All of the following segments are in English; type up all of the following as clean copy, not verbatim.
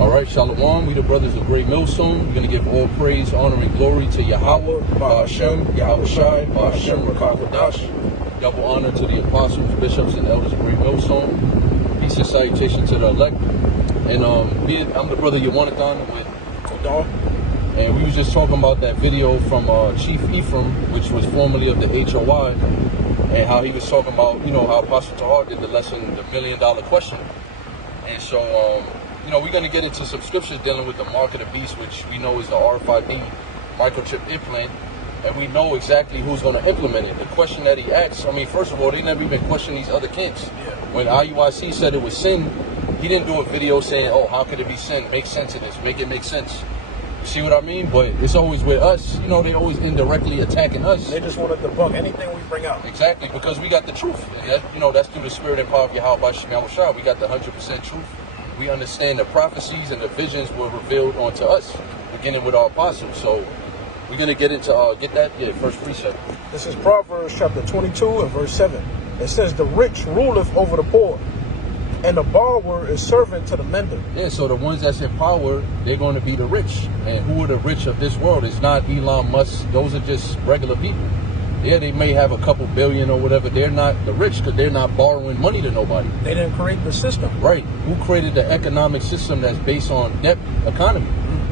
All right, Shalom. We the brothers of Great Millstone. We're going to give all praise, honor, and glory to Yahweh, Ba'ashem, Yahweh Shai, Ba'ashem, Rakakadash. Double honor to the apostles, bishops, and elders of Great Millstone. Peace and salutation to the elect. And I'm the brother Yawanathon with Kodar. And we was just talking about that video from Chief Ephraim, which was formerly of the HOI, and how he was talking about, you know, how Apostle Tahar did the lesson, the $1 million question. And so, you know, we're going to get into some scriptures dealing with the mark of the beast, which we know is the RFID microchip implant, and we know exactly who's going to implement it. The question that he asked, I mean, first of all, they never even questioned these other kids. When IUIC said it was sin, he didn't do a video saying, oh, how could it be sin? Make sense of this. Make it make sense. You see what I mean? But it's always with us, you know, they always indirectly attacking us. They just want to debunk anything we bring out. Exactly, because we got the truth. You know, that's through the spirit and power of Yahweh Shai. We got the 100% truth. We understand the prophecies and the visions were revealed onto us, beginning with our apostles. So we're going to get into, get that, first precept. This is Proverbs chapter 22 and verse 7. It says, the rich ruleth over the poor, and the borrower is servant to the mender. Yeah, so the ones that's in power, they're going to be the rich. And who are the rich of this world? It's not Elon Musk. Those are just regular people. Yeah, they may have a couple billion or whatever. They're not the rich because they're not borrowing money to nobody. They didn't create the system. Right. Who created the economic system that's based on debt economy?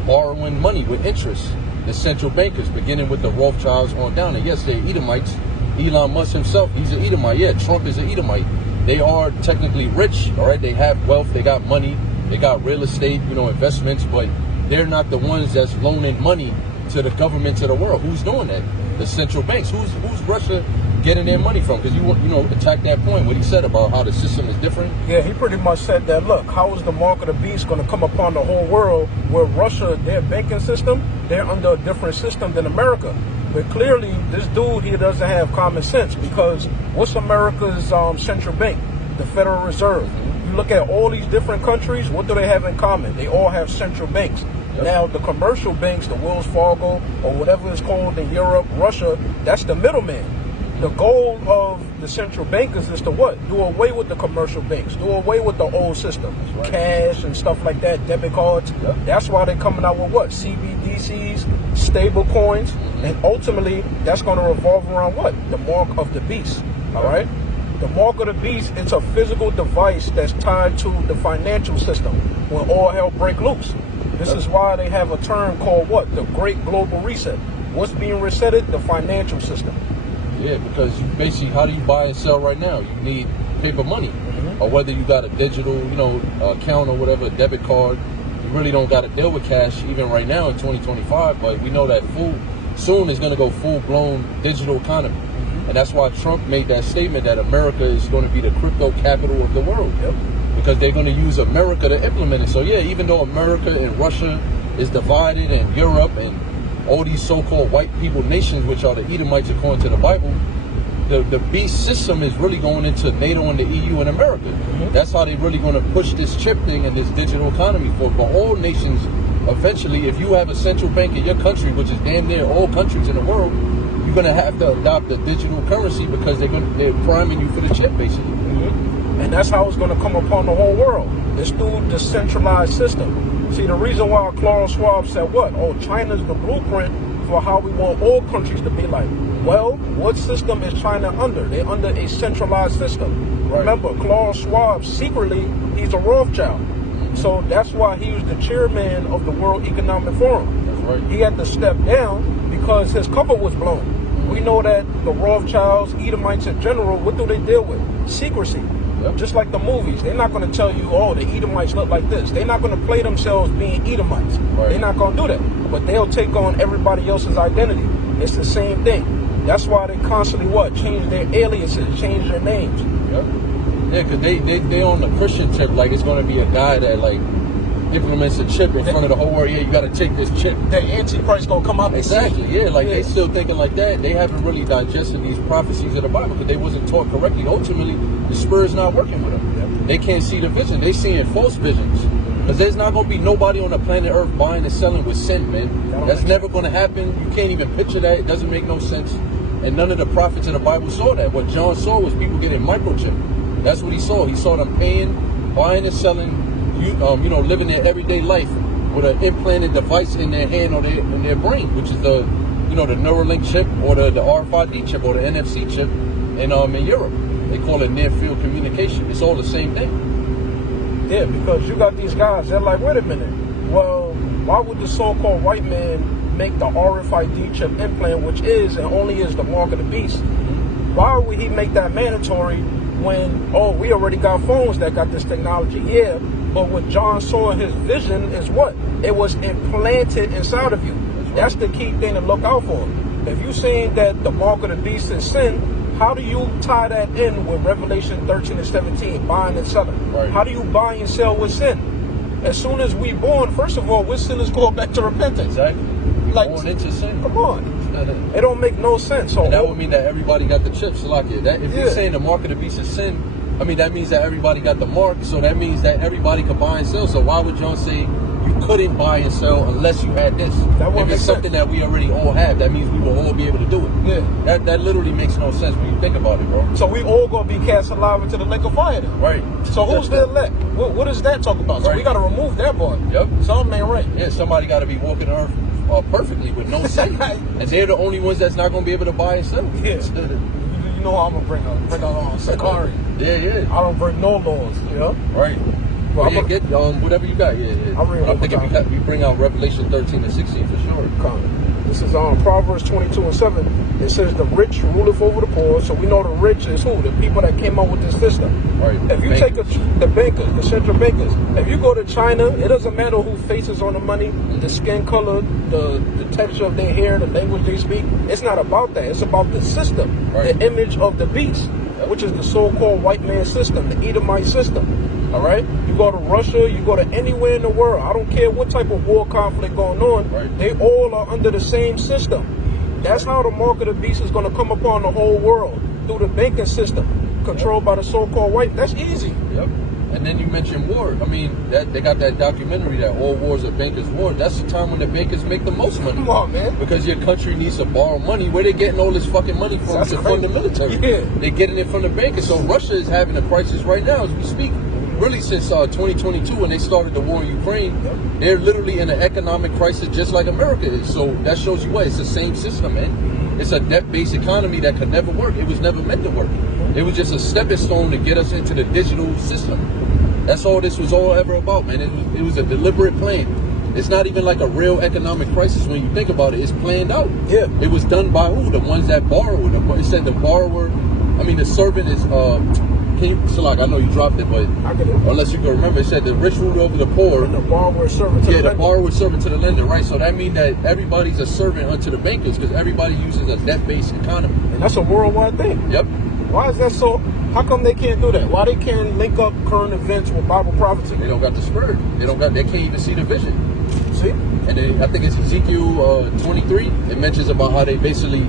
Borrowing money with interest. The central bankers, beginning with the Rothschilds on down. And yes, they're Edomites. Elon Musk himself, he's an Edomite. Yeah, Trump is an Edomite. They are technically rich, all right? They have wealth, they got money, they got real estate, you know, investments, but they're not the ones that's loaning money to the government, to the world. Who's doing that? The central banks. Who's Russia getting their money from? Because you know, attack that point, what he said about how the system is different. Yeah, he pretty much said that, look, how is the mark of the beast going to come upon the whole world where Russia, their banking system, they're under a different system than America? But clearly, this dude here doesn't have common sense, because what's America's central bank? The Federal Reserve. You look at all these different countries, what do they have in common? They all have central banks. Yep. Now, the commercial banks, the Wells Fargo, or whatever it's called in Europe, Russia, that's the middleman. The goal of the central bankers is to what? Do away with the commercial banks. Do away with the old system. Right. Cash and stuff like that, debit cards. Yep. That's why they're coming out with what? CBDCs, stable coins, and ultimately, that's going to revolve around what? The mark of the beast, all right? The mark of the beast, it's a physical device that's tied to the financial system when all hell break loose. This is why they have a term called what? The Great Global Reset. What's being resetted? The financial system. Yeah, because basically, how do you buy and sell right now? You need paper money, or whether you got a digital, you know, account or whatever, a debit card. You really don't got to deal with cash even right now in 2025. But we know that soon is going to go full-blown digital economy. And that's why Trump made that statement that America is going to be the crypto capital of the world. Yep. Because they're going to use America to implement it. So yeah, even though America and Russia is divided, and Europe and all these so-called white people nations, which are the Edomites according to the Bible, the beast system is really going into NATO and the EU and America. That's how they're really going to push this chip thing and this digital economy for all nations. Eventually, if you have a central bank in your country, which is damn near all countries in the world, you're going to have to adopt a digital currency because they're priming you for the chip, basically. And that's how it's going to come upon the whole world. It's through the centralized system. See, the reason why Klaus Schwab said what? Oh, China's the blueprint for how we want all countries to be like. Well, what system is China under? They're under a centralized system. Right. Remember, Klaus Schwab, secretly, he's a Rothschild. So that's why he was the chairman of the World Economic Forum. That's right. He had to step down because his cover was blown. We know that the Rothschilds, Edomites in general, what do they deal with? Secrecy. Yep. Just like the movies. They're not going to tell you, oh, the Edomites look like this. They're not going to play themselves being Edomites. Right. They're not going to do that. But they'll take on everybody else's identity. It's the same thing. That's why they constantly, what? Change their aliases, change their names. Yep. Yeah, because they on the Christian tip, like it's going to be a guy that, like, implements a chip in front of the whole world. Yeah, you got to take this chip. The Antichrist gonna come out. Exactly. Yeah, like they still thinking like that. They haven't really digested these prophecies of the Bible because they wasn't taught correctly. Ultimately, the spirit's not working with them. Yep. They can't see the vision. They seeing false visions. Because there's not gonna be nobody on the planet Earth buying and selling with sin, man. That's never gonna happen. You can't even picture that. It doesn't make no sense. And none of the prophets of the Bible saw that. What John saw was people getting microchipped. That's what he saw. He saw them paying, buying and selling you know, living their everyday life with an implanted device in their hand or in their brain, which is the, you know, the Neuralink chip or the RFID chip or the NFC chip. And in Europe, they call it near field communication. It's all the same thing. Yeah, because you got these guys, they're like, wait a minute. Well, why would the so-called white man make the RFID chip implant, which is and only is the mark of the beast? Why would he make that mandatory when, oh, we already got phones that got this technology? Yeah, but what John saw in his vision is what? It was implanted inside of you. That's the key thing to look out for. If you're saying that the mark of the beast is sin, how do you tie that in with Revelation 13 and 17, buying and selling? Right. How do you buy and sell with sin? As soon as we born, first of all, we're sinners going back to repentance. Exactly. Like, born into sin. Come on. It don't make no sense. So and that would mean that everybody got the chips. So like, if you're saying the mark of the beast is sin, I mean, that means that everybody got the mark. So that means that everybody could buy and sell. So why would John say you couldn't buy and sell unless you had this? If it's something that we already all have, that means we will all be able to do it. Yeah. That literally makes no sense when you think about it, bro. So we all gonna be cast alive into the lake of fire then. Right. So who's the elect? What does that talk about? So we gotta remove that part. Yep. Something ain't right. Yeah, somebody gotta be walking earth perfectly with no sin. And they're the only ones that's not gonna be able to buy and sell. Yeah. You know how I'm gonna bring out Sakari. Yeah. I don't break no laws, you know? Right. Well, yeah, get whatever you got. Yeah. I'm thinking we bring out Revelation 13 and 16 for sure. This is on Proverbs 22 and 7. It says the rich ruleth over the poor. So we know the rich is who? The people that came up with this system. Right. If you take the bankers, the central bankers, if you go to China, it doesn't matter who faces on the money, the skin color, the texture of their hair, the language they speak. It's not about that. It's about the system, the image of the beast, which is the so-called white man system, the Edomite system. All right, you go to Russia, you go to anywhere in the world. I don't care what type of war conflict going on. They all are under the same system. That's how the mark of the beast is going to come upon the whole world, through the banking system, controlled by the so-called white. That's easy. Yep. And then you mentioned war. I mean, they got that documentary that all wars are bankers' war. That's the time when the bankers make the most money. Come on, man. Because your country needs to borrow money. Where they getting all this fucking money from to fund the military? Yeah. They're getting it from the bankers. So Russia is having a crisis right now as we speak. Really since 2022 when they started the war in Ukraine, they're literally in an economic crisis just like America is. So that shows you what, it's the same system, man. It's a debt-based economy that could never work. It was never meant to work. It was just a stepping stone to get us into the digital system. That's all this was all ever about, man. It was a deliberate plan. It's not even like a real economic crisis when you think about it. It's planned out. Yeah. It was done by who? The ones that borrowed. It said the borrower, I mean the servant is, Salak, I know you dropped it, but unless you can remember, it said the rich rule over the poor. And the borrower is servant to the lender. Yeah, the borrower is servant to the lender, right? So that means that everybody's a servant unto the bankers because everybody uses a debt-based economy. And that's a worldwide thing. Yep. Why is that so? How come they can't do that? Why they can't link up current events with Bible prophecy? They don't got the spirit. They can't even see the vision. See? And then I think it's Ezekiel 23. It mentions about how they basically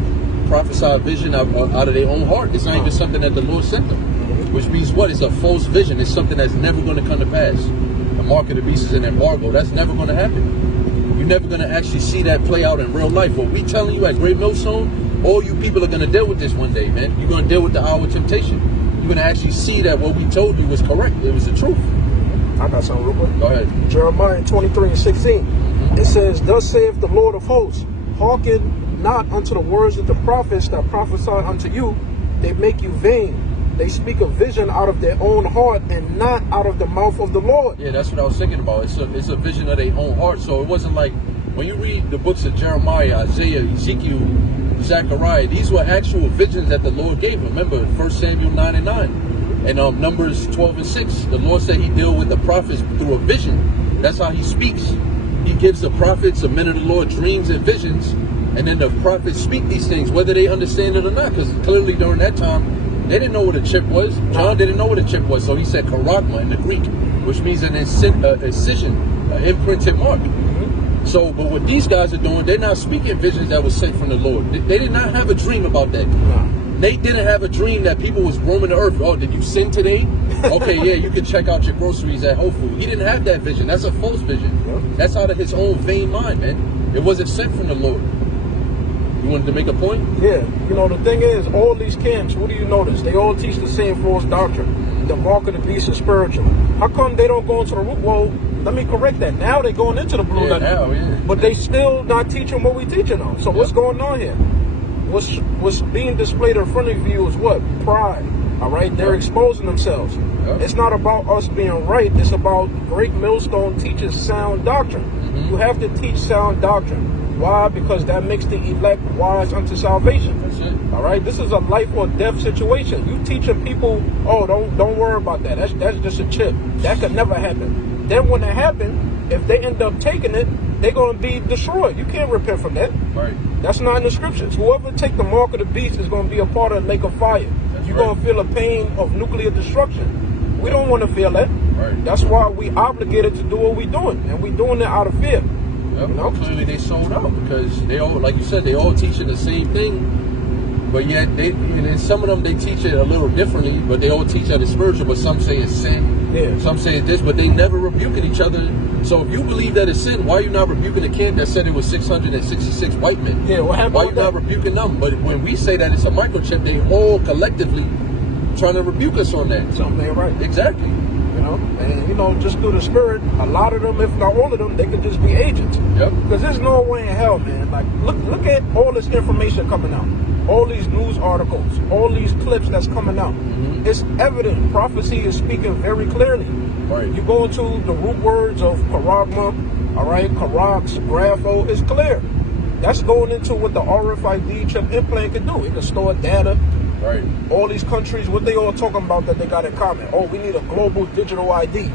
prophesy a vision out of their own heart. It's not even something that the Lord sent them. Which means what? It's a false vision. It's something that's never going to come to pass. The mark of the beast is an embargo. That's never going to happen. You're never going to actually see that play out in real life. What we telling you at Great Millstone, all you people are going to deal with this one day, man. You're going to deal with the hour of temptation. You're going to actually see that what we told you was correct. It was the truth. I got something real quick. Go ahead. Jeremiah 23 and 16. It says, thus saith the Lord of hosts, hearken not unto the words of the prophets that prophesy unto you. They make you vain. They speak a vision out of their own heart and not out of the mouth of the Lord. Yeah, that's what I was thinking about. It's a vision of their own heart. So it wasn't like when you read the books of Jeremiah, Isaiah, Ezekiel, Zechariah, these were actual visions that the Lord gave them. Remember 1 Samuel 9 and 9 and Numbers 12 and 6. The Lord said he dealt with the prophets through a vision. That's how he speaks. He gives the prophets, the men of the Lord, dreams and visions. And then the prophets speak these things, whether they understand it or not. Because clearly during that time, they didn't know what a chip was. John didn't know what a chip was, so he said karagma in the Greek, which means an incision, an imprinted mark. So, but what these guys are doing, they're not speaking visions that was sent from the Lord. They did not have a dream about that. They didn't have a dream that people was roaming the earth. Oh, did you sin today? Okay, yeah, you can check out your groceries at Whole Foods. He didn't have that vision. That's a false vision. That's out of his own vain mind, man. It wasn't sent from the Lord. You wanted to make a point? Yeah. You know, the thing is, all these camps, what do you notice? They all teach the same false doctrine. the mark of the beast is spiritual. How come they don't go into the root? Well, let me correct that. Now they're going into the blue letter. But they still not teaching what we teaching on. So what's going on here? What's being displayed in front of you is what? Pride. All right? They're exposing themselves. It's not about us being right. It's about Great Millstone teaches sound doctrine. You have to teach sound doctrine. Why? Because that makes the elect wise unto salvation. That's it. All right? This is a life or death situation. You teaching people, oh, don't worry about that. That's just a chip. That could never happen. Then when it happens, if they end up taking it, they're going to be destroyed. You can't repent from that. Right. That's not in the scriptures. Whoever take the mark of the beast is going to be a part of the lake of fire. You're going to feel the pain of nuclear destruction. We don't want to feel that. Right. That's why we obligated to do what we're doing. And we're doing it out of fear. Yep. You know? Clearly they sold out because they all, like you said, they all teaching the same thing. But yet, and some of them, they teach it a little differently, but they all teach that it's spiritual, but some say it's sin. Some say it's this, but they never rebuking each other. So if you believe that it's sin, why are you not rebuking the camp that said it was 666 white men? What happened? Why are you not rebuking them? But when we say that it's a microchip, they all collectively trying to rebuke us on that. Something ain't right. Exactly. You know, and just through the spirit, a lot of them, if not all of them, they could just be agents. Because there's no way in hell, man. Like, look at all this information coming out, all these news articles, all these clips that's coming out. It's evident. Prophecy is speaking very clearly. Right. You go into the root words of Karagma, all right, Karax, Grapho, it's clear. That's going into what the RFID chip implant can do. It can store data. Right. All these countries, what they all talking about that they got in common? Oh, we need a global digital ID.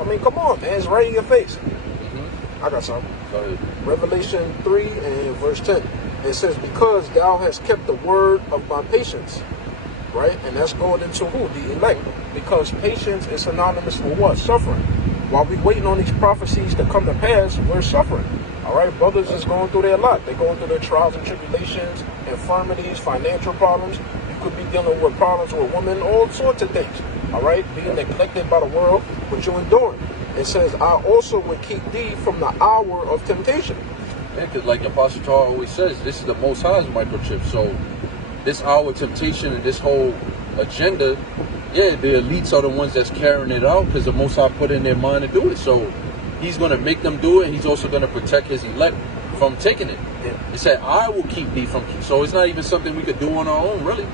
I mean, come on, man. It's right in your face. I got something. Go ahead. Revelation 3 and verse 10. It says, because thou hast kept the word of my patience. Right? And that's going into who? The elect. Because patience is synonymous for what? Suffering. While we waiting on these prophecies to come to pass, we're suffering. All right? Brothers is going through their lot. They're going through their trials and tribulations, infirmities, financial problems. You could be dealing with problems with women, all sorts of things. All right? Being neglected by the world, but you're enduring. It says, I also would keep thee from the hour of temptation. Yeah, because like the Apostle Paul always says, this is the Most High's microchip. So this hour of temptation and this whole agenda, yeah, the elites are the ones that's carrying it out because the Most High put in their mind to do it. So he's going to make them do it. And he's also going to protect his elect from taking it. He said, I will keep thee from. So it's not even something we could do on our own, really.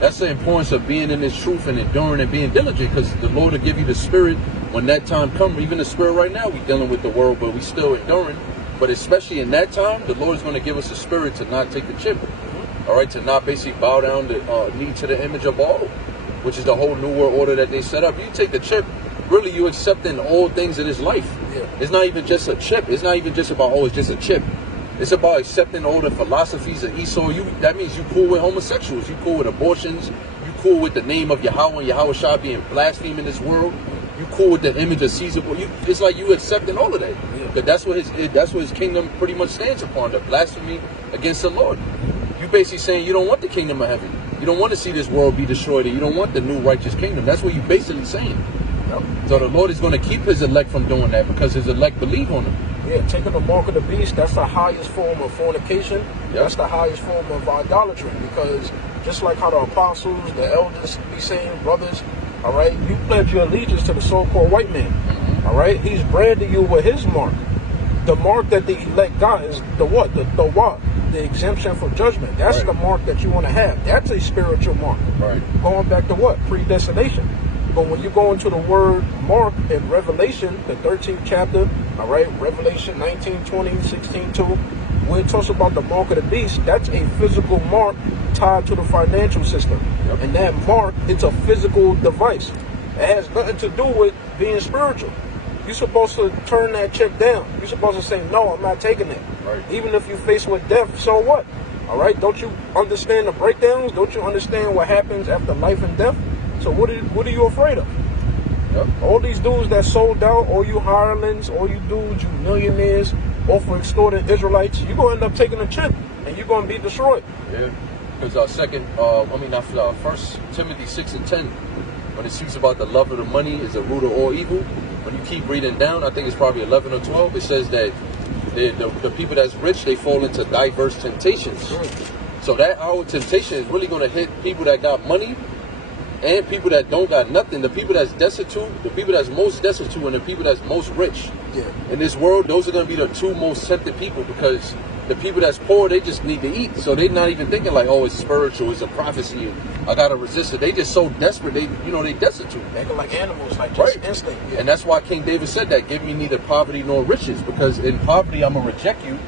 That's the importance of being in this truth and enduring and being diligent, because the Lord will give you the spirit when that time comes. Even the spirit right now, we're dealing with the world, but we still enduring. But especially in that time, the Lord is going to give us a spirit to not take the chip. All right, to not basically bow down the knee to the image of Baal, which is the whole New World Order that they set up. You take the chip, really you accepting all things of this life. It's not even just a chip. It's not even just about, oh, it's just a chip. It's about accepting all the philosophies of Esau. That means you cool with homosexuals. You cool with abortions. You cool with the name of Yahweh and YAHSHAWAR being blasphemed in this world. You cool with the image of Caesar. It's like you accepting all of that. Because that's what his kingdom pretty much stands upon, the blasphemy against the Lord. You basically saying you don't want the kingdom of heaven. You don't want to see this world be destroyed, and you don't want the new righteous kingdom. That's what you're basically saying. So the Lord is going to keep his elect from doing that because his elect believe on him. Yeah, taking the mark of the beast, that's the highest form of fornication. That's the highest form of idolatry, because just like how the apostles, the elders be saying, brothers, all right, you pledge your allegiance to the so-called white man. All right, he's branding you with his mark. The mark that the elect got is the what? The what? The exemption from judgment. That's the mark that you want to have. That's a spiritual mark. Going back to what? Predestination. But when you go into the word mark in Revelation, the 13th chapter, all right, Revelation 19, 20, 16, 2, when it talks about the mark of the beast, that's a physical mark tied to the financial system. And that mark, it's a physical device. It has nothing to do with being spiritual. You're supposed to turn that check down. You're supposed to say, no, I'm not taking it. Even if you face with death, so what? All right, don't you understand the breakdowns? Don't you understand what happens after life and death? So what are you afraid of? All these dudes that sold out, all you hirelings, all you dudes, you millionaires, all for extorting Israelites, you're going to end up taking a chip and you're going to be destroyed. Yeah, because our 1 Timothy 6 and 10, when it speaks about the love of the money is the root of all evil, when you keep reading down, I think it's probably 11 or 12, it says that the people that's rich, they fall into diverse temptations. So that our temptation is really going to hit people that got money and people that don't got nothing, the people that's destitute, the people that's most destitute, and the people that's most rich. Yeah. In this world, those are going to be the two most tempted people, because the people that's poor, they just need to eat. So they're not even thinking like, oh, it's spiritual, it's a prophecy, I got to resist it. They just so desperate, they destitute. They go like animals, like just instinct. Yeah. And that's why King David said that, give me neither poverty nor riches, because in poverty, I'm going to reject you.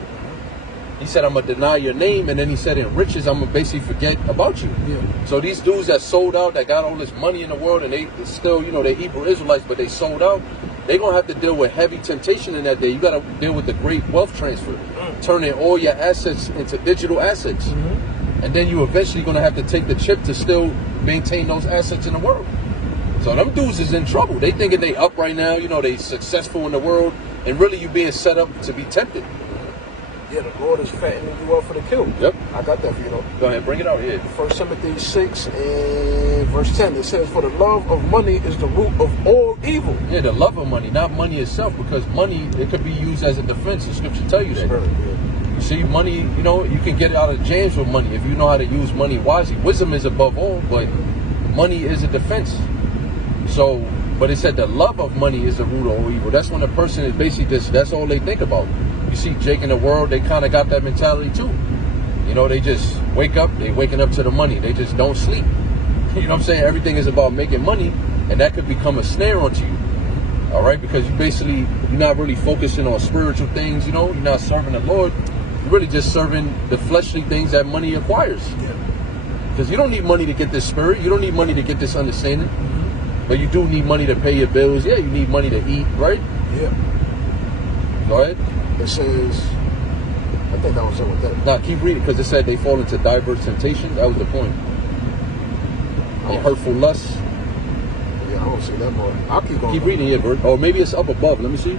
He said, I'm going to deny your name. And then he said, in riches, I'm going to basically forget about you. Yeah. So these dudes that sold out, that got all this money in the world, and they still, they're Hebrew Israelites, but they sold out, they're going to have to deal with heavy temptation in that day. You got to deal with the great wealth transfer, turning all your assets into digital assets. And then you eventually going to have to take the chip to still maintain those assets in the world. So them dudes is in trouble. They thinking they up right now, they successful in the world, and really you being set up to be tempted. Yeah, the Lord is fattening you up for the kill. Yep. I got that for you, though. Go ahead, bring it out here. 1 Timothy 6 and verse 10, it says, for the love of money is the root of all evil. Yeah, the love of money, not money itself, because money, it could be used as a defense. The scripture tell you that. You see, money, you can get out of jams with money if you know how to use money wisely. Wisdom is above all, but money is a defense. So, but it said the love of money is the root of all evil. That's when a person is basically that's all they think about. You see, Jake in the world, they kind of got that mentality too. They just wake up, they waking up to the money. They just don't sleep. You know what I'm saying? Everything is about making money, and that could become a snare onto you. All right? Because you're not really focusing on spiritual things, you're not serving the Lord. You're really just serving the fleshly things that money acquires. Because you don't need money to get this spirit. You don't need money to get this understanding. But you do need money to pay your bills. Yeah, you need money to eat, right? Yeah. Go ahead. It says, I think that was it with that. Nah, keep reading, because it said they fall into diverse temptations. That was the point. And hurtful lusts. Yeah, I don't see that part. I'll keep going. Keep reading here, verse. Or maybe it's up above. Let me see.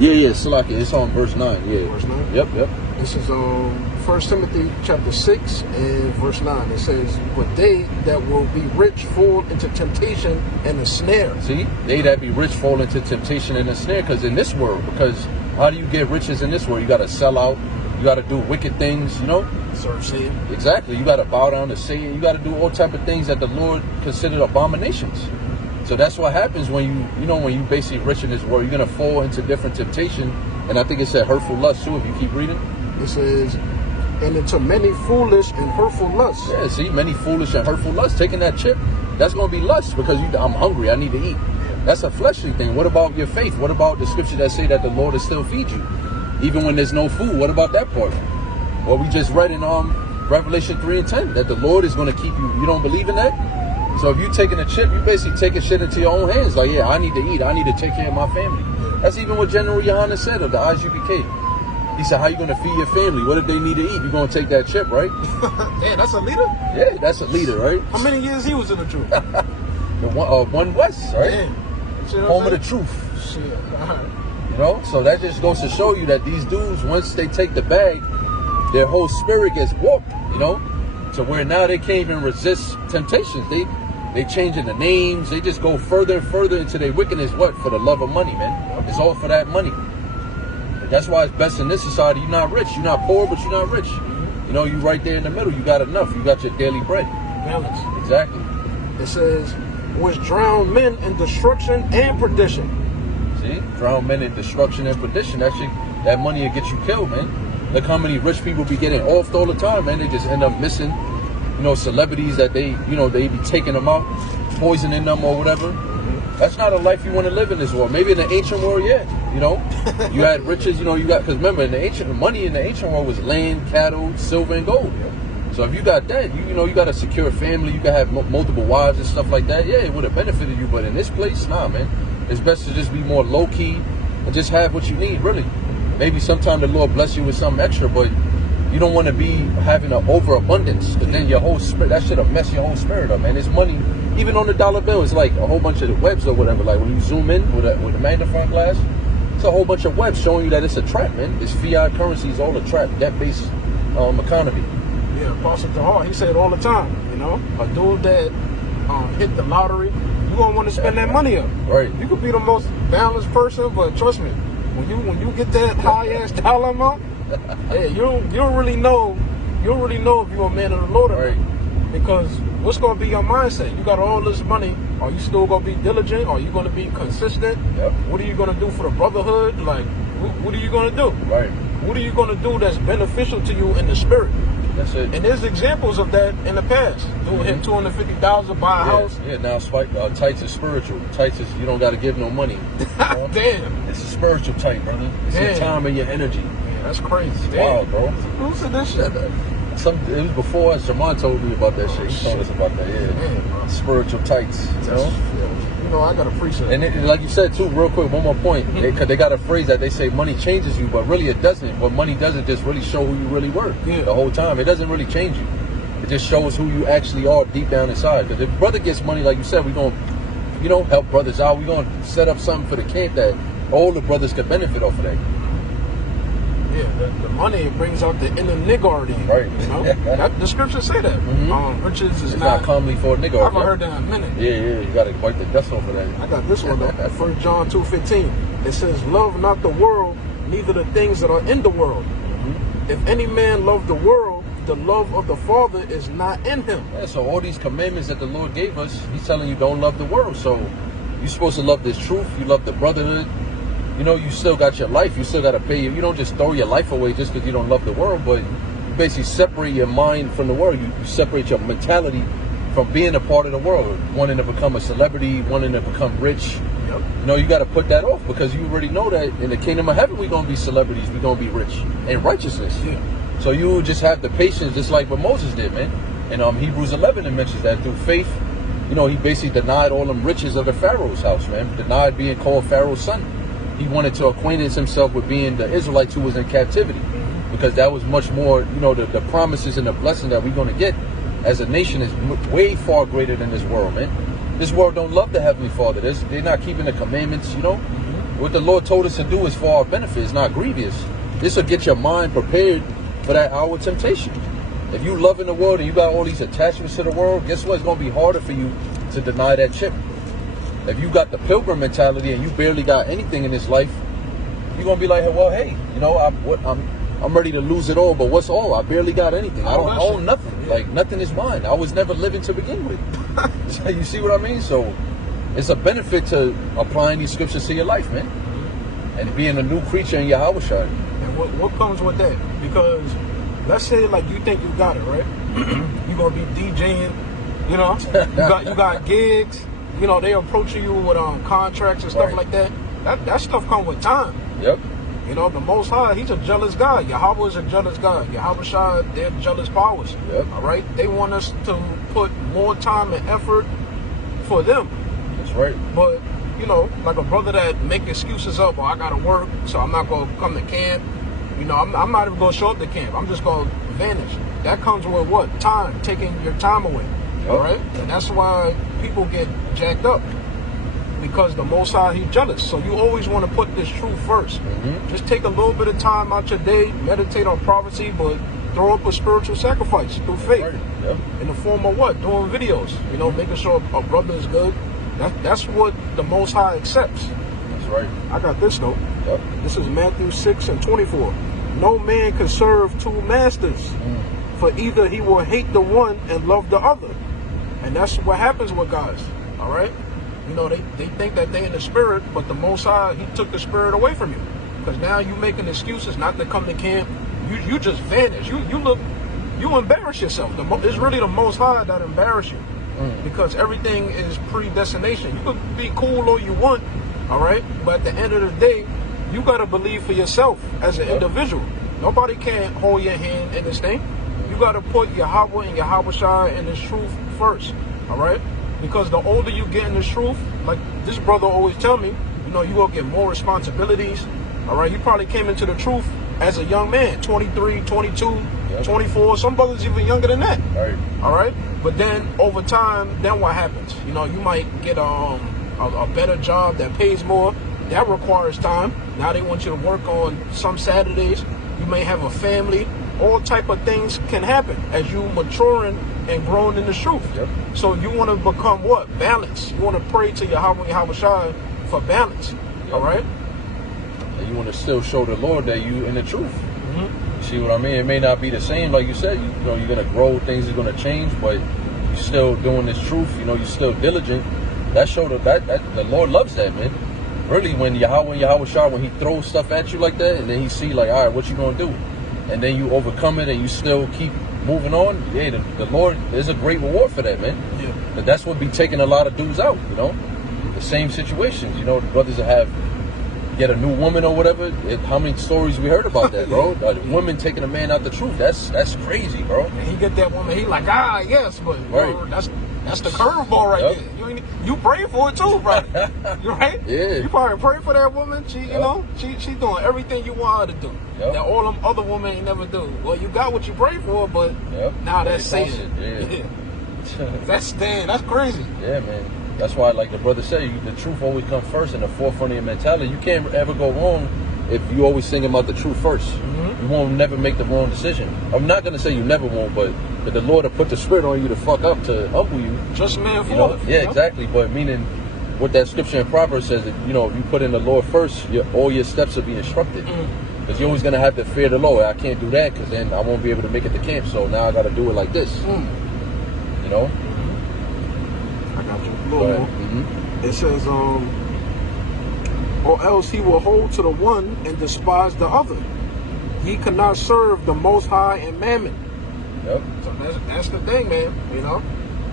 Yeah, Salaki. It's on verse 9. Yeah. Verse 9? Yep. This is 1 Timothy chapter 6 and verse 9. It says, but they that will be rich fall into temptation and a snare. See, they that be rich fall into temptation and a snare, because in this world, because how do you get riches in this world? You got to sell out. You got to do wicked things, Serve Satan. Exactly. You got to bow down to Satan. You got to do all type of things that the Lord considered abominations. So that's what happens when when you basically rich in this world. You're going to fall into different temptation. And I think it said hurtful lust too, if you keep reading. It says, and into many foolish and hurtful lusts. Yeah, see, many foolish and hurtful lusts. Taking that chip, that's going to be lust, because I'm hungry, I need to eat. That's a fleshly thing. What about your faith? What about the scripture that say that the Lord will still feed you, even when there's no food? What about that part? Well, we just read in Revelation 3 and 10 that the Lord is going to keep you. You don't believe in that? So if you're taking a chip, you basically taking shit into your own hands. Like, yeah, I need to eat. I need to take care of my family. That's even what General Yohanan said of the ISUBK. He said, how you going to feed your family? What if they need to eat? You're going to take that chip, right? Yeah, that's a leader? Yeah, that's a leader, right? How many years he was in the truth? One West, right? Yeah. Home of the truth. Shit. All right. So that just goes to show you that these dudes, once they take the bag, their whole spirit gets warped, to where now they can't even resist temptations. They changing the names. They just go further and further into their wickedness. What? For the love of money, man. It's all for that money. That's why it's best in this society. You're not rich. You're not poor, but you're not rich. You right there in the middle. You got enough. You got your daily bread. Balance. Exactly. It says, which drown men in destruction and perdition. See? Drown men in destruction and perdition. That money will get you killed, man. Look how many rich people be getting offed all the time, man. They just end up missing, celebrities that they be taking them out, poisoning them or whatever. That's not a life you want to live in this world. Maybe in the ancient world, yeah. You had riches, because remember, in the ancient, money in the ancient world was land, cattle, silver, and gold. So if you got that, you got a secure family, you can have multiple wives and stuff like that. Yeah, it would have benefited you, but in this place, nah, man. It's best to just be more low-key and just have what you need, really. Maybe sometime the Lord bless you with something extra, but you don't want to be having an overabundance, because then your whole spirit, that should have messed your whole spirit up, man. It's money. Even on the dollar bill, it's like a whole bunch of the webs or whatever. Like when you zoom in with a magnifying glass, it's a whole bunch of webs showing you that it's a trap, man. It's fiat currency is all a trap, debt-based economy. Yeah, Apostle Jahar, he said it all the time. A dude that hit the lottery, you gonna want to spend that money up. Right. You could be the most balanced person, but trust me, when you get that high ass dollar amount, yeah, you don't really know if you're a man of the Lord or not. Because what's going to be your mindset? You got all this money. Are you still going to be diligent? Are you going to be consistent? Yep. What are you going to do for the brotherhood? Like, what are you going to do? Right. What are you going to do that's beneficial to you in the spirit? That's it. And there's examples of that in the past. Dude hit $250,000 buy a house. Yeah, now tights is spiritual. Tights is you don't got to give no money. You know? Damn. It's a spiritual tight, brother. It's your time and your energy. Yeah, that's crazy. It's wild, bro. Who said this shit? It was before us. Jamon told me about that shit. He told us about that. Yeah, man, spiritual tights. You know? You know, I got to appreciate it. And like you said too, real quick, one more point. They got a phrase that they say money changes you, but really it doesn't. What money does, it just really show who you really were the whole time. It doesn't really change you. It just shows who you actually are deep down inside. Because if brother gets money, like you said, we're going to, you know, help brothers out. We're going to set up something for the camp that all the brothers could benefit off of that. Yeah, the money brings out the inner nigger in you. Right. You know? The scriptures say that. Riches is not commonly for a nigger. I haven't heard that in a minute. Yeah, you got to wipe the dust off of that. I got this one though. 1 John 2:15. It says, love not the world, neither the things that are in the world. If any man love the world, the love of the Father is not in him. Yeah, so all these commandments that the Lord gave us, he's telling you don't love the world. So you're supposed to love this truth. You love the brotherhood. You know, you still got your life. You still got to pay. You don't just throw your life away just because you don't love the world, but you basically separate your mind from the world. You separate your mentality from being a part of the world, wanting to become a celebrity, wanting to become rich. Yep. You know, you got to put that off because you already know that in the kingdom of heaven, we're going to be celebrities. We're going to be rich in righteousness. Yeah. So you just have the patience, just like what Moses did, man. And Hebrews 11, it mentions that through faith, you know, he basically denied all them riches of the Pharaoh's house, man. Denied being called Pharaoh's son. He wanted to acquaint himself with being the Israelites who was in captivity, because that was much more, you know, the promises and the blessing that we're going to get as a nation is way far greater than this world, man. This world don't love the Heavenly Father. They're not keeping the commandments, you know. What the Lord told us to do is for our benefit. It's not grievous. This will get your mind prepared for that hour of temptation. If you love in the world and you got all these attachments to the world, guess what? It's going to be harder for you to deny that chip. If you got the pilgrim mentality and you barely got anything in this life, you're gonna be like, well, hey, you know, I'm ready to lose it all, but what's all? I barely got anything. I don't own nothing. Yeah. Like nothing is mine. I was never living to begin with. So you see what I mean? So it's a benefit to applying these scriptures to your life, man, and being a new creature in Yahushua. And what comes with that? Because let's say like you think you got it, right? You're gonna be DJing, you know, you got gigs. You know, they approaching you with contracts and stuff like that. That stuff comes with time. Yep. You know, the Most High, he's a jealous God. Yahweh is a jealous God. Yahushua, they're jealous powers. Yep. All right? They want us to put more time and effort for them. That's right. But, you know, like a brother that make excuses up, I got to work, so I'm not going to come to camp. You know, I'm not even going to show up to camp. I'm just going to vanish. That comes with what? Time. Taking your time away. Yep. All right? And that's why people get jacked up, because the Most High, he's jealous. So you always want to put this truth first. Just take a little bit of time out your day, meditate on prophecy, but throw up a spiritual sacrifice through faith. Yep. In the form of what? Doing videos. You know, making sure a brother is good. That's what the Most High accepts. That's right. I got this though. Yep. This is Matthew 6:24. No man can serve two masters, for either he will hate the one and love the other. And that's what happens with guys, all right? You know, they think that they in the spirit, but the Most High, he took the spirit away from you. Because now you making excuses not to come to camp. You just vanish. You embarrass yourself. It's really the Most High that embarrass you. Because everything is predestination. You could be cool all you want, all right? But at the end of the day, you got to believe for yourself as an individual. Nobody can hold your hand in this thing. You got to put Yahweh and Yahushua in this truth first, all right? Because the older you get in this truth, like this brother always tell me, you know, you will get more responsibilities, all right? You probably came into the truth as a young man, 23, 22, 24. Some brothers even younger than that, all right? But then over time, then what happens? You know, you might get a better job that pays more. That requires time. Now they want you to work on some Saturdays. You may have a family. All type of things can happen as you maturing and growing in the truth. So you want to become what? Balance. You want to pray to Yahweh and Yahushua for balance. All right? And you want to still show the Lord that you in the truth. See what I mean? It may not be the same, like you said. You know, you're going to grow, things are going to change, but you still doing this truth, you know, you still diligent. That showed that the Lord loves that, man. Really, when Yahweh, when he throws stuff at you like that, and then he see like, all right, what you gonna do? And then you overcome it and you still keep moving on. Yeah, the Lord, there's a great reward for that, man. Yeah. But that's what be taking a lot of dudes out, you know. The same situations, you know, the brothers that have get a new woman or whatever. How many stories we heard about that, bro? Women taking a man out the truth. That's crazy, bro. And he get that woman, he like, yes, but bro, that's the curveball right there. You pray for it too, brother. You right? Yeah. You probably pray for that woman. She, you know, she doing everything you want her to do. That all them other women ain't never do. Well, you got what you pray for, but now that's Satan. Yeah. That's crazy. Yeah, man. That's why, like the brother said, the truth always comes first in the forefront of your mentality. You can't ever go wrong if you always think about the truth first. You won't never make the wrong decision. I'm not gonna say you never won't, but the Lord will put the spirit on you to fuck up, to humble you. Just man for it. Yeah, exactly. But meaning, what that scripture in Proverbs says, that, you know, if you put in the Lord first, all your steps will be instructed. Because you're always gonna have to fear the Lord. I can't do that because then I won't be able to make it to camp. So now I got to do it like this. You know. I got you. It says, or else he will hold to the one and despise the other. He cannot serve the Most High and Mammon. So that's the thing, man. You know,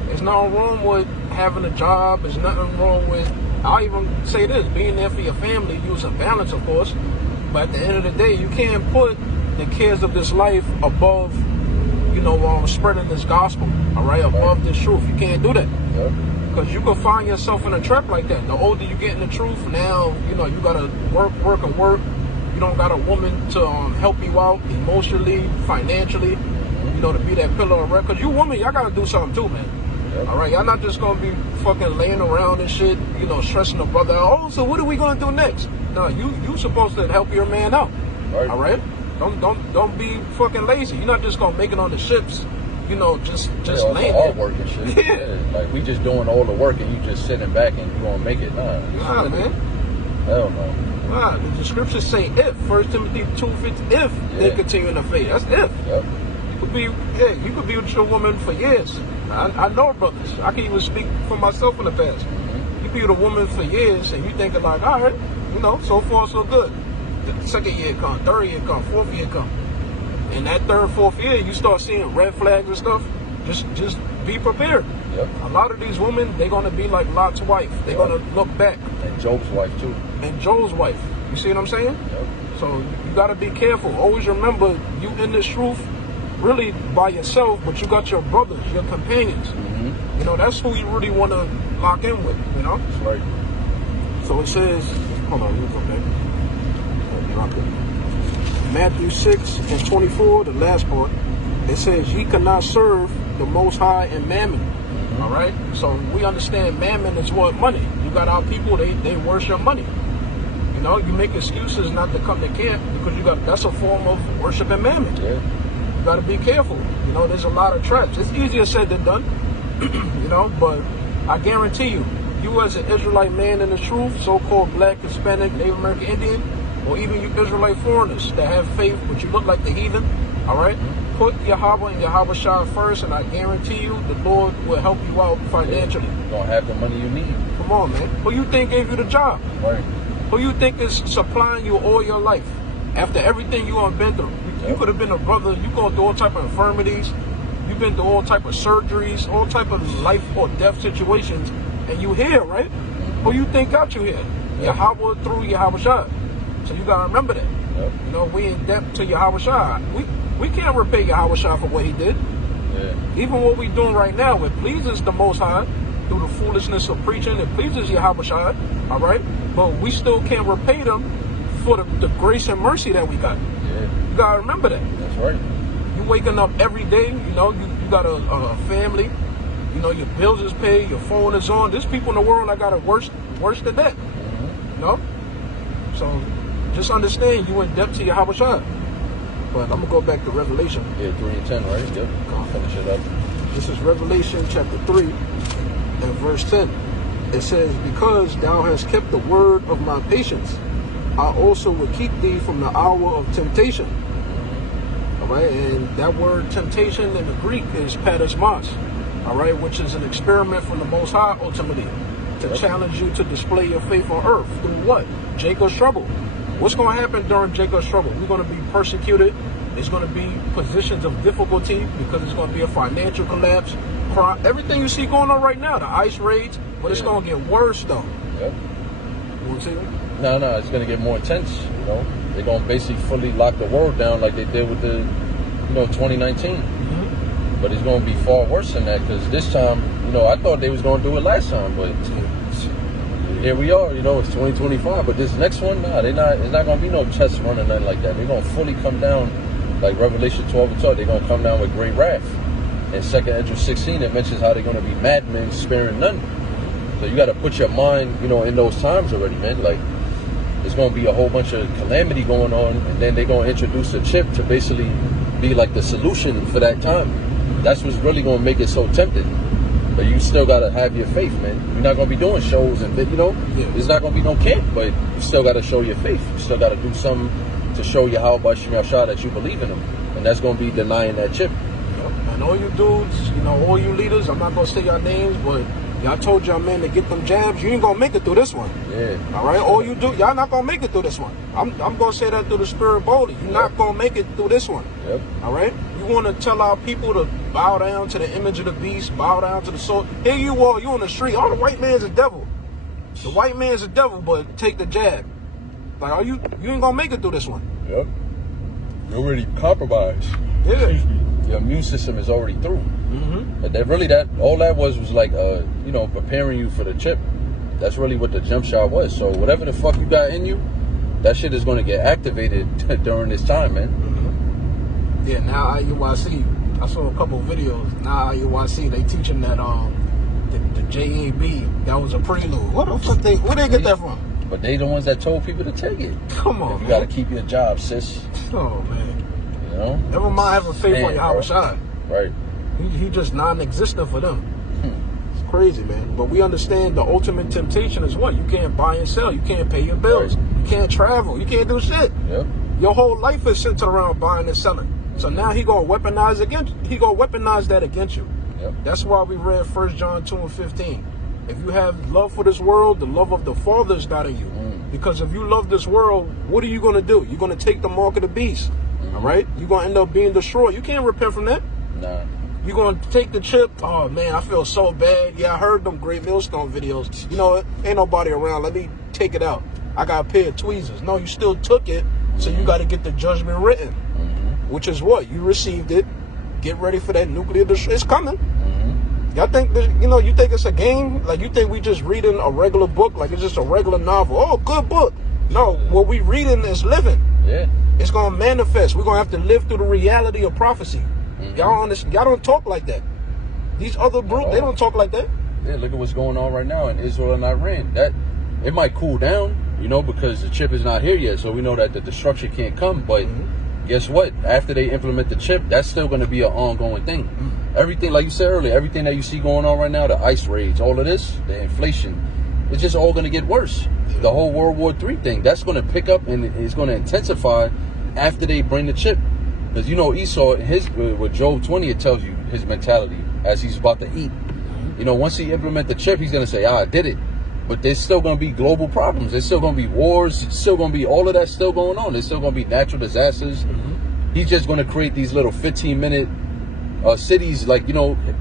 there's nothing wrong with having a job. There's nothing wrong with, I'll even say this, being there for your family. Use a balance, of course. But at the end of the day, you can't put the cares of this life above, you know, spreading this gospel, all right, above this truth. You can't do that. Because you can find yourself in a trap like that. The older you get in the truth, now, you know, you got to work. You don't got a woman to help you out emotionally, financially, you know, to be that pillar of record. Because you women, y'all got to do something too, man. All right, y'all not just going to be fucking laying around and shit, you know, stressing the brother out. Oh, so what are we going to do next? No, you supposed to help your man out. All right? Don't be fucking lazy. You're not just going to make it on the ships. You know, just laying all work and shit. Yeah. Like we just doing all the work and you just sitting back and you gonna make it. Nah, man. Hell no. Nah, the scriptures say if. 1 Timothy 2:50. If they continue in the faith. That's if. You could be with your woman for years. I know brothers. I can even speak for myself in the past. You be with a woman for years and you thinking like, all right, you know, so far so good. The second year come, third year come, fourth year come. In that third, fourth year, you start seeing red flags and stuff. Just be prepared. A lot of these women, they're gonna be like Lot's wife. They're gonna look back. And Job's wife too. And Job's wife. You see what I'm saying? So you gotta be careful. Always remember, you in this truth, really by yourself, but you got your brothers, your companions. You know, that's who you really want to lock in with. You know. That's right. So it says, hold on, you come back. Lock in. Matthew 6:24, the last part, it says, ye cannot serve the Most High and Mammon. All right? So we understand Mammon is what? Money. You got our people, they worship money. You know, you make excuses not to come to camp because that's a form of worshiping Mammon. You got to be careful. You know, there's a lot of traps. It's easier said than done, you know, but I guarantee you as an Israelite man in the truth, so-called black, Hispanic, Native American Indian, or even you Israelite foreigners that have faith, but you look like the heathen, all right? Put Yahweh and Yahweh first, and I guarantee you the Lord will help you out financially. You're going to have the money you need. Come on, man. Who you think gave you the job? Right. Who you think is supplying you all your life? After everything you have been through. You could have been a brother, you going through all type of infirmities, you've been through all type of surgeries, all type of life or death situations, and you here, right? Who you think got you here? Yahweh through Yahweh. So you gotta remember that. You know, we in debt to Yahweh. We can't repay Yahweh for what he did. Even what we doing right now, it pleases the Most High through the foolishness of preaching. It pleases Yahweh, all right? But we still can't repay them for the grace and mercy that we got. You gotta remember that. That's right. You waking up every day, you know, you got a family, you know, your bills is paid, your phone is on. There's people in the world that got it worse than that. You know? So just understand you in debt to Yahweh. But I'm going to go back to Revelation. 3:10, right? Yep. I'll finish it up. This is Revelation chapter 3 and verse 10. It says, because thou hast kept the word of my patience, I also will keep thee from the hour of temptation. All right, and that word temptation in the Greek is patasmos. all right, which is an experiment from the Most High, ultimately, to challenge you to display your faith on earth through what? Jacob's trouble. What's going to happen during Jacob's trouble? We're going to be persecuted. There's going to be positions of difficulty because it's going to be a financial collapse. Everything you see going on right now, the ICE raids, but it's going to get worse, though. Yep. You want to see them? No, it's going to get more intense, you know. They're going to basically fully lock the world down like they did with the, 2019. But it's going to be far worse than that because this time, I thought they was going to do it last time, but here we are, it's 2025. But this next one, it's not going to be no chest run or nothing like that. They're going to fully come down like Revelation 12 and 12. They're going to come down with great wrath. In 2nd Ezra 16, it mentions how they're going to be madmen sparing none. So you got to put your mind, in those times already, man. Like, there's going to be a whole bunch of calamity going on, and then they're going to introduce a chip to basically be like the solution for that time. That's what's really going to make it so tempting. But you still got to have your faith, man. You're not going to be doing shows and, There's not going to be no camp, but you still got to show your faith. You still got to do something to show YASHAMIAHLA that you believe in him. And that's going to be denying that chip. And all you dudes, all you leaders, I'm not going to say your names, but y'all told y'all men to get them jabs. You ain't going to make it through this one. Yeah. All right? All you do, y'all not going to make it through this one. I'm going to say that through the spirit boldly. You're not going to make it through this one. Yep. All right? You want to tell our people to bow down to the image of the beast, bow down to the soul. Here you are, you on the street. Oh, the white man's a devil. The white man's a devil, but take the jab. Like, you ain't going to make it through this one. Yep. You're already compromised. Yeah. Your immune system is already through. But all that was like, preparing you for the chip. That's really what the jump shot was. So whatever the fuck you got in you, that shit is going to get activated during this time, man. Yeah, now IUYC, I saw a couple of videos. Now IUYC, they teaching that the JAB, that was a prelude. What the fuck where they get that from? But they the ones that told people to take it. Come on, you got to keep your job, sis. Oh, man. Never mind having faith on YAHSHAWAR. Right. He just non-existent for them. It's crazy, man. But we understand the ultimate temptation is what? You can't buy and sell. You can't pay your bills. Right. You can't travel. You can't do shit. Yep. Your whole life is centered around buying and selling. So now he gonna weaponize that against you. Yep. That's why we read 1 John 2 and 15. If you have love for this world, the love of the Father is not in you. Because if you love this world, what are you gonna do? You're gonna take the mark of the beast. All right? You're gonna end up being destroyed. You can't repent from that. Nah. You're going to take the chip. Oh, man, I feel so bad. Yeah, I heard them Great Millstone videos. Ain't nobody around. Let me take it out. I got a pair of tweezers. No, you still took it, so you got to get the judgment written, which is what? You received it. Get ready for that nuclear destruction. It's coming. Y'all think, you think it's a game? Like, you think we just reading a regular book, like it's just a regular novel? Oh, good book. No, what we reading is living. Yeah. It's going to manifest. We're going to have to live through the reality of prophecy. Y'all don't talk like that. These other groups, they don't talk like that. Yeah, look at what's going on right now in Israel and Iran. That it might cool down, because the chip is not here yet, so we know that the destruction can't come. But guess what? After they implement the chip, that's still going to be an ongoing thing. Everything, like you said earlier, everything that you see going on right now, the ICE raids, all of this, the inflation, it's just all going to get worse. The whole World War III thing, that's going to pick up and it's going to intensify after they bring the chip. Because Esau, with Job 20, it tells you his mentality as he's about to eat. Once he implement the chip, he's going to say, I did it. But there's still going to be global problems. There's still going to be wars. It's still going to be all of that still going on. There's still going to be natural disasters. He's just going to create these little 15-minute cities, like,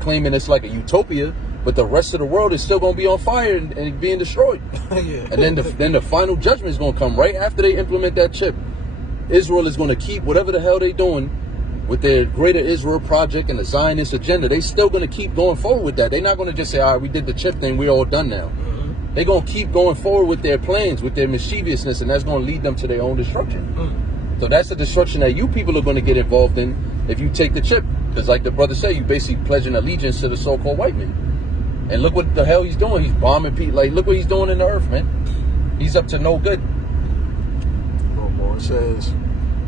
claiming it's like a utopia. But the rest of the world is still going to be on fire and being destroyed. And then the final judgment is going to come right after they implement that chip. Israel is going to keep whatever the hell they're doing with their Greater Israel project and the Zionist agenda. They still going to keep going forward with that. They're not going to just say, all right, we did the chip thing, we're all done now. They're going to keep going forward with their plans, with their mischievousness, and that's going to lead them to their own destruction. So that's the destruction that you people are going to get involved in if you take the chip. Because like the brother said, you basically pledging allegiance to the so-called white man. And look what the hell he's doing. He's bombing people. Like, look what he's doing in the earth, man. He's up to no good. It says,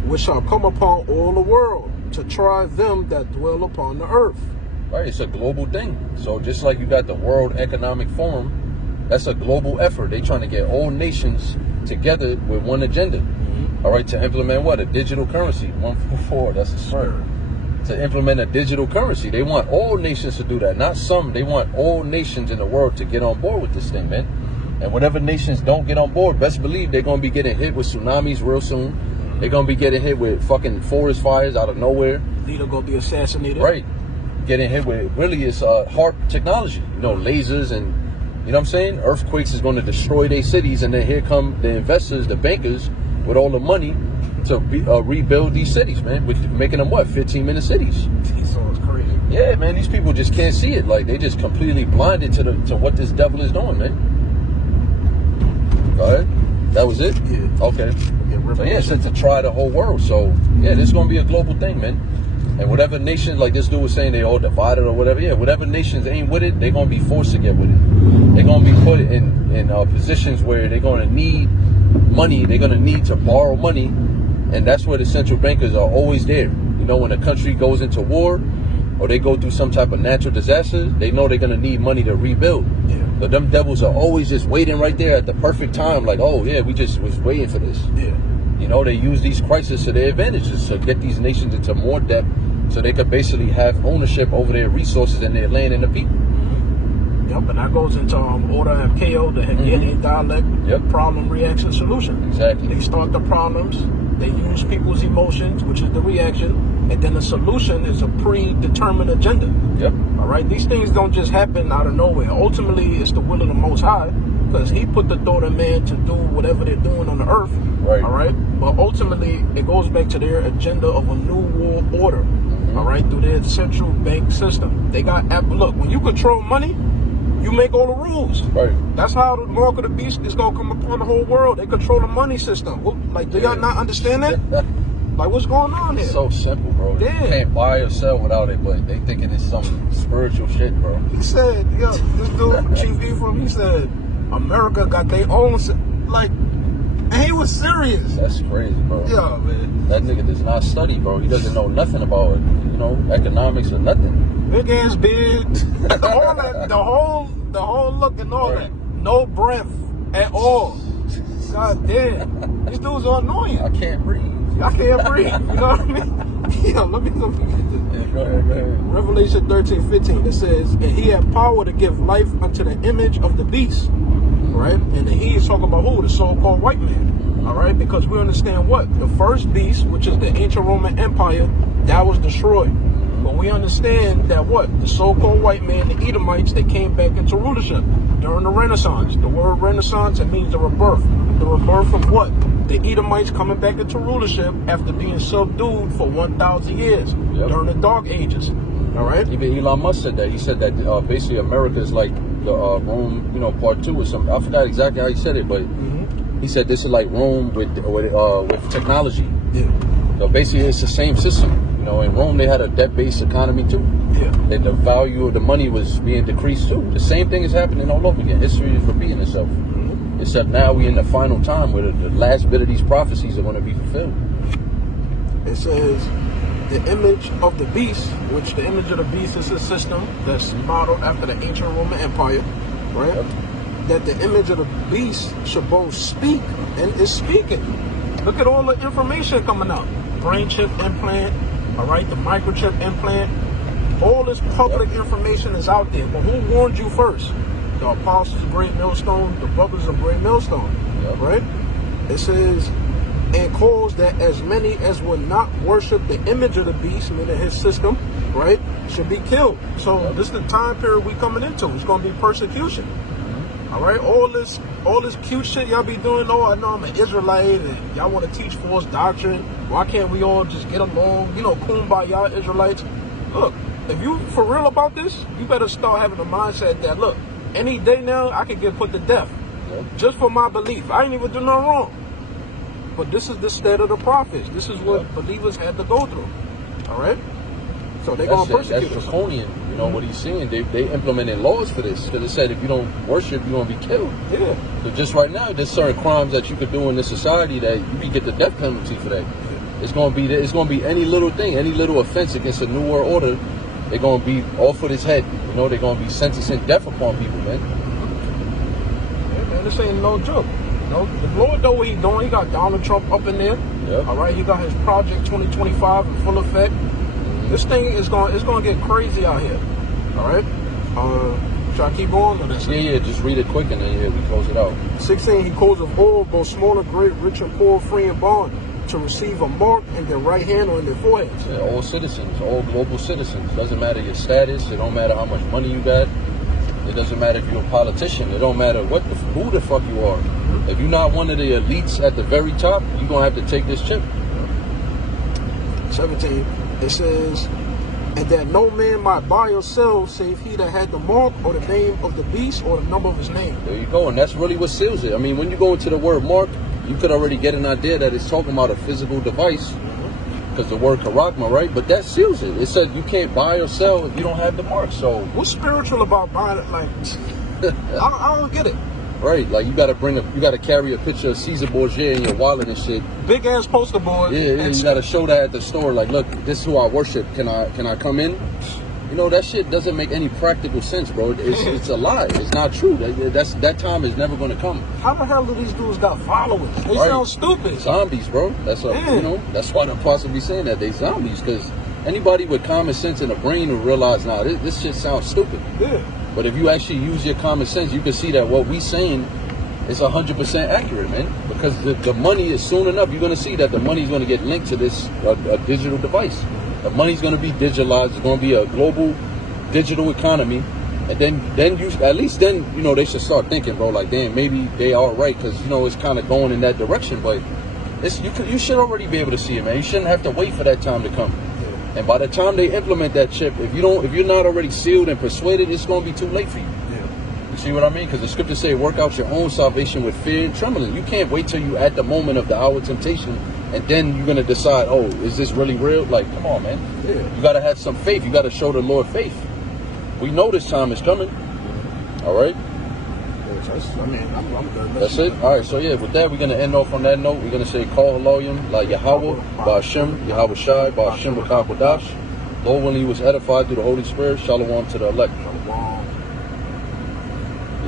which shall come upon all the world to try them that dwell upon the earth. Right, it's a global thing. So just like you got the World Economic Forum, that's a global effort. They trying to get all nations together with one agenda. All right, to implement what? A digital currency. 144, that's a slur. to implement a digital currency. They want all nations to do that, not some. They want all nations in the world to get on board with this thing, man. And whatever nations don't get on board, best believe they're going to be getting hit with tsunamis real soon. They're going to be getting hit with fucking forest fires out of nowhere. Leader going to be assassinated. Right. Getting hit with, really, it's HARP technology. You know, lasers and, you know what I'm saying? Earthquakes is going to destroy their cities. And then here come the investors, the bankers, with all the money to rebuild these cities, man. With making them, what, 15-minute cities? So it's crazy. Yeah, man, these people just can't see it. Like, they just completely blinded to what this devil is doing, man. Go ahead. That was it? Yeah. Okay. So yeah, it's to try the whole world. So yeah, this is gonna be a global thing, man. And whatever nations, like this dude was saying, they all divided or whatever. Yeah, whatever nations ain't with it, they're gonna be forced to get with it. They're gonna be put in positions where they're gonna need money. They're gonna need to borrow money, and that's where the central bankers are always there. You know, when a country goes into war or they go through some type of natural disaster, they know they're gonna need money to rebuild. Yeah. But them devils are always just waiting right there at the perfect time. Like, oh yeah, we just was waiting for this. Yeah. You know, they use these crises to their advantages to get these nations into more debt so they could basically have ownership over their resources and their land and the people. Yep, and that goes into order and KO, the Hegelian dialect, problem, reaction, solution. Exactly. They start the problems, they use people's emotions, which is the reaction, and then the solution is a predetermined agenda. Yep. All right, these things don't just happen out of nowhere. Ultimately, it's the will of the Most High, because He put the thought of man to do whatever they're doing on the earth. Right. All right, but ultimately, it goes back to their agenda of a new world order. All right, through their central bank system. They got, look, when you control money, you make all the rules. Right. That's how the mark of the beast is going to come upon the whole world. They control the money system. Like, do y'all not understand that? Like, what's going on here? So simple, bro. Yeah. You can't buy or sell without it, but they thinking it's some spiritual shit, bro. He said, yo, this dude, Chief Ephraim, he said, America got their own, like, and he was serious. That's crazy, bro. Yeah, man. That nigga does not study, bro. He doesn't know nothing about it, you know, economics or nothing. Big ass beard, all that, the whole look and all that. No breath at all. God damn, these dudes are annoying. I can't breathe. I can't breathe. You know what I mean? Yeah, let me get this. Yeah, go ahead. Revelation 13:15. It says, and He had power to give life unto the image of the beast. Right? And then He is talking about who? The so-called white man. All right? Because we understand what? The first beast, which is the ancient Roman Empire, that was destroyed. But we understand that what? The so-called white man, the Edomites, they came back into rulership during the Renaissance. The word Renaissance, it means the rebirth. The rebirth of what? The Edomites coming back into rulership after being subdued for 1,000 years during the Dark Ages. All right? Even Elon Musk said that. He said that basically America is like the Rome, you know, part 2 or something. I forgot exactly how he said it, but he said this is like Rome with technology. Yeah. So basically it's the same system. You know, in Rome they had a debt-based economy too. Yeah. And the value of the money was being decreased too. The same thing is happening all over again. History is repeating itself. Except now we're in the final time where the last bit of these prophecies are going to be fulfilled. It says the image of the beast, which the image of the beast is a system that's modeled after the ancient Roman Empire, right? Yep. That the image of the beast should both speak and is speaking. Look at all the information coming out. Brain chip implant, all right, the microchip implant. All this public information is out there. But who warned you first? The apostles of Great Millstone, the brothers of Great Millstone, right? It says, and calls that as many as would not worship the image of the beast, meaning his system, right, should be killed. So this is the time period we coming into. It's going to be persecution. All right, all this cute shit y'all be doing. Oh, I know I'm an Israelite, and y'all want to teach false doctrine. Why can't we all just get along? You know, kumbaya Israelites. Look, if you for real about this, you better start having the mindset that, look, any day now I could get put to death just for my belief. I ain't even do nothing wrong. But this is the state of the prophets. This is what believers had to go through. All right? So they're going to persecute us. That's draconian. You know what he's saying? They implemented laws for this because it said if you don't worship, you're going to be killed. Yeah. So just right now, there's certain crimes that you could do in this society that you can get the death penalty for that. It's going to be any little thing, any little offense against a new world order. They're going to be off with his head. You know, they're going to be sentencing death upon people, man. Yeah, man, this ain't no joke. You know, the Lord know what he's doing. He got Donald Trump up in there. All right, he got his Project 2025 in full effect. This thing is gonna get crazy out here. All right. Should I keep going? Or that's it? Yeah, just read it quick and then we close it out. 16. He calls of all, both small and great, rich and poor, free and bond, to receive a mark in their right hand or in their foreheads. Yeah, all citizens, all global citizens. Doesn't matter your status. It don't matter how much money you got. It doesn't matter if you're a politician. It don't matter who the fuck you are. If you're not one of the elites at the very top, you're gonna have to take this chip. 17. It says, and that no man might buy or sell save he that had the mark or the name of the beast or the number of his name. There you go, and that's really what seals it. I mean, when you go into the word mark, you could already get an idea that it's talking about a physical device, because the word karakma, right? But that seals it. It said you can't buy or sell if you don't have the mark. So what's spiritual about buying it? Like, I don't get it. Right, like you gotta carry a picture of Caesar Borgia in your wallet and shit. Big ass poster board. Yeah, you gotta show that at the store. Like, look, this is who I worship. Can I come in? You know, that shit doesn't make any practical sense, bro. It's a lie. It's not true. That time is never gonna come. How the hell do these dudes got followers? They sound stupid. Zombies, bro. That's what, you know. That's why they're possibly saying that they zombies, because anybody with common sense and a brain will realize, nah, this shit sounds stupid. Yeah. But if you actually use your common sense, you can see that what we saying is 100% accurate, man. Because the money is soon enough, you're going to see that the money is going to get linked to this a digital device. The money's going to be digitalized. It's going to be a global digital economy. And then you, at least then, you know, they should start thinking, bro, like, damn, maybe they are right, because, you know, it's kind of going in that direction. But you should already be able to see it, man. You shouldn't have to wait for that time to come. And by the time they implement that chip, if you're not already sealed and persuaded, it's going to be too late for you. Yeah. You see what I mean? Because the scriptures say, work out your own salvation with fear and trembling. You can't wait till you at the moment of the hour of temptation, and then you're going to decide, oh, is this really real? Like, come on, man. Yeah. You got to have some faith. You got to show the Lord faith. We know this time is coming. All right? I'm good. That's it? All right, so yeah, with that, we're going to end off on that note. We're going to say, call Haloyim, la Yahweh, Ba'ashem, Yahweh Shai, Ba'ashem, Ba'kakwadash. Lord willing, he was edified through the Holy Spirit. Shalom to the elect. Yeah,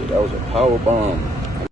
that was a power bomb.